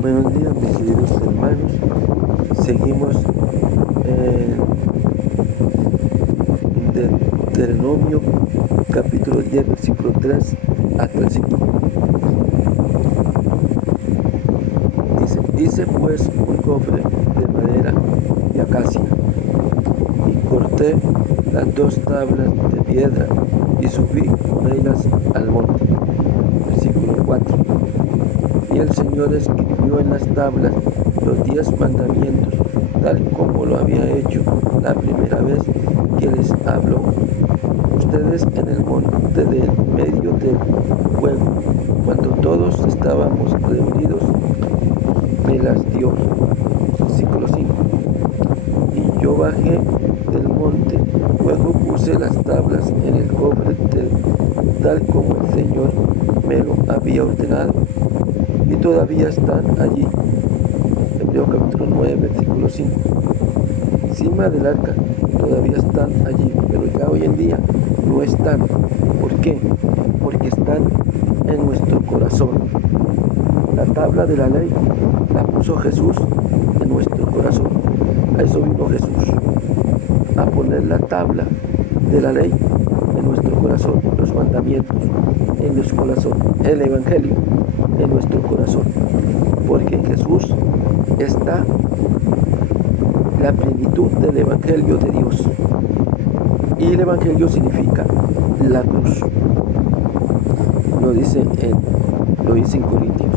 Buenos días, mis queridos hermanos. Seguimos en Deuteronomio capítulo 10, versículo 3 hasta el 5. Hice pues un cofre de madera y acacia, y corté las 2 tablas de piedra y subí con ellas al monte. Versículo 4. Y el Señor escribió en las tablas los 10 mandamientos, tal como lo había hecho la primera vez que les habló. Ustedes en el monte del medio del fuego, cuando todos estábamos reunidos, me las dio. Versículo 5. Y yo bajé del monte, luego puse las tablas en el cofre tal como el Señor me lo había ordenado, y todavía están allí. Hebreos capítulo 9, versículo 5. Encima del arca todavía están allí, pero ya hoy en día no están. ¿Por qué? Porque están en nuestro corazón. La tabla de la ley la puso Jesús en nuestro corazón. A eso vino Jesús, a poner la tabla de la ley en nuestro corazón, los mandamientos en nuestro corazón, el evangelio en nuestro corazón, porque en Jesús está la plenitud del evangelio de Dios. Y el evangelio significa la cruz. Lo dice en Corintios.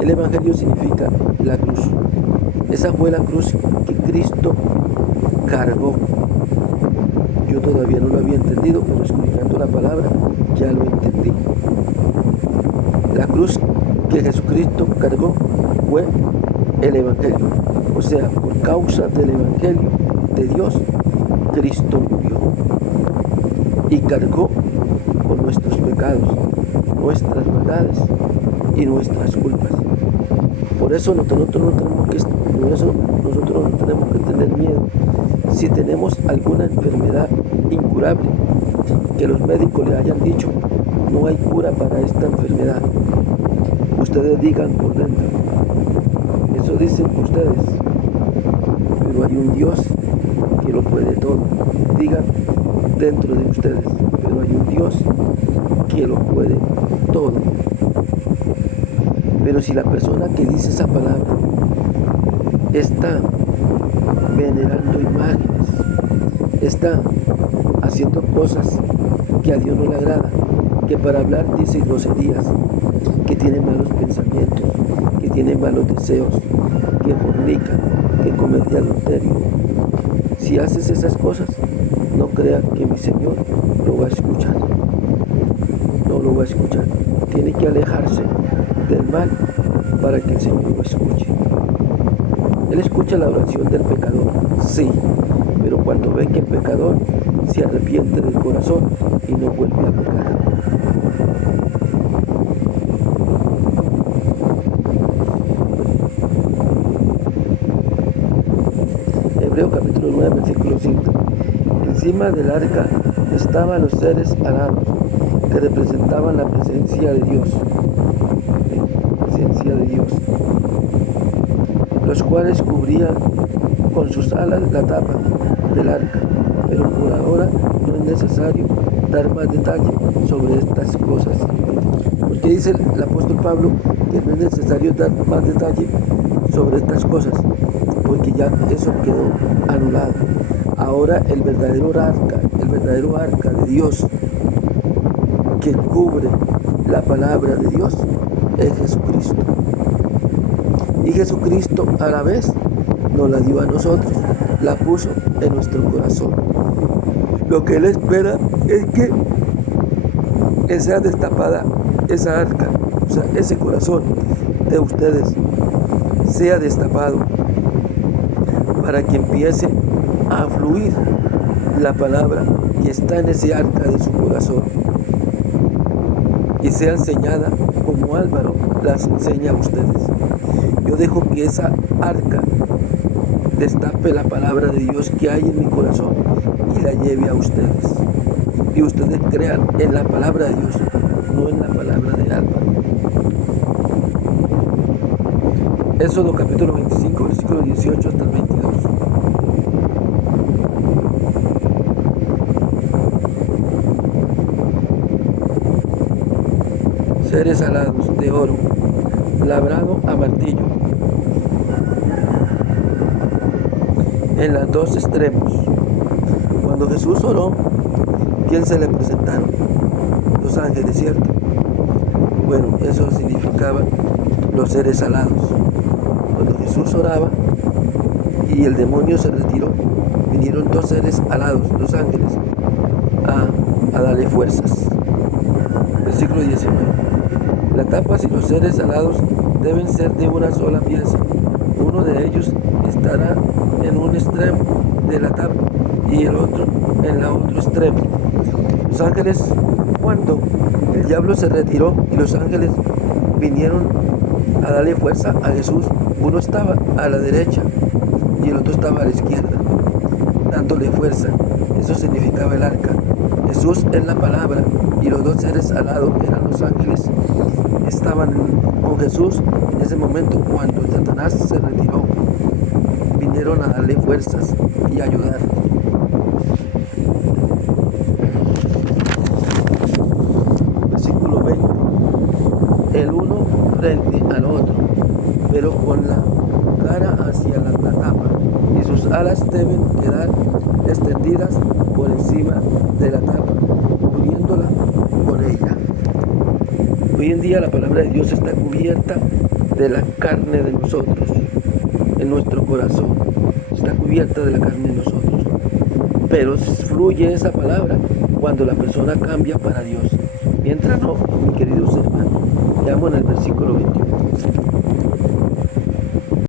El evangelio significa la cruz. Esa fue la cruz que Cristo cargó. Yo todavía no lo había entendido, pero escuchando la palabra ya lo entendí. La cruz que Jesucristo cargó fue el evangelio. O sea, por causa del evangelio de Dios, Cristo murió y cargó con nuestros pecados, nuestras maldades y nuestras culpas. Por eso nosotros no tenemos que tener miedo. Si tenemos alguna enfermedad incurable, que los médicos le hayan dicho, no hay cura para esta enfermedad, ustedes digan por dentro, eso dicen ustedes, pero hay un Dios que lo puede todo. Digan dentro de ustedes, pero hay un Dios que lo puede todo. Pero si la persona que dice esa palabra está venerando imágenes, está haciendo cosas que a Dios no le agrada, que para hablar dice groserías, que tiene malos pensamientos, que tiene malos deseos, que fornica, que comete adulterio. Si haces esas cosas, no crea que mi Señor lo va a escuchar. No lo va a escuchar. Tiene que alejarse del mal para que el Señor lo escuche. Él escucha la oración del pecador, sí, pero cuando ve que el pecador se arrepiente del corazón y no vuelve a pecar. Hebreos capítulo 9, versículo 5. Encima del arca estaban los seres alados que representaban la presencia de Dios. Los cuales cubrían con sus alas la tapa del arca. Pero por ahora no es necesario dar más detalle sobre estas cosas. Porque dice el apóstol Pablo que no es necesario dar más detalle sobre estas cosas, porque ya eso quedó anulado. Ahora el verdadero arca de Dios que cubre la palabra de Dios es Jesucristo. Y Jesucristo a la vez nos la dio a nosotros, la puso en nuestro corazón. Lo que Él espera es que sea destapada esa arca, o sea, ese corazón de ustedes sea destapado para que empiece a fluir la palabra que está en ese arca de su corazón y sea enseñada como Álvaro las enseña a ustedes. Yo dejo que esa arca destape la palabra de Dios que hay en mi corazón y la lleve a ustedes. Y ustedes crean en la palabra de Dios, no en la palabra de Álvaro. Éxodo capítulo 25, versículo 18 hasta el 22. Seres alados de oro, labrado a martillo, en los dos extremos. Cuando Jesús oró, ¿quién se le presentaron? Los ángeles, ¿cierto? Bueno, eso significaba los seres alados. Cuando Jesús oraba y el demonio se retiró, vinieron dos seres alados, los ángeles, a darle fuerzas. Versículo 19. Las tapas y los seres alados deben ser de una sola pieza. Uno de ellos estará en un extremo de la tapa y el otro en el otro extremo. Los ángeles, cuando el diablo se retiró y los ángeles vinieron a darle fuerza a Jesús, uno estaba a la derecha y el otro estaba a la izquierda, dándole fuerza. Eso significaba el arca. Jesús es la palabra y los dos seres alados, que eran los ángeles, estaban con Jesús en ese momento cuando Satanás se retiró. Vinieron a darle fuerzas y ayudarle. Versículo 20. El uno frente al otro, pero con la cara hacia la tapa, y sus alas deben quedar extendidas por encima de la tapa, cubriéndola con ella. Hoy en día la palabra de Dios está cubierta de la carne de nosotros, en nuestro corazón, está cubierta de la carne de nosotros. Pero fluye esa palabra cuando la persona cambia para Dios. Mientras no, mi queridos hermanos, llamo en el versículo 21.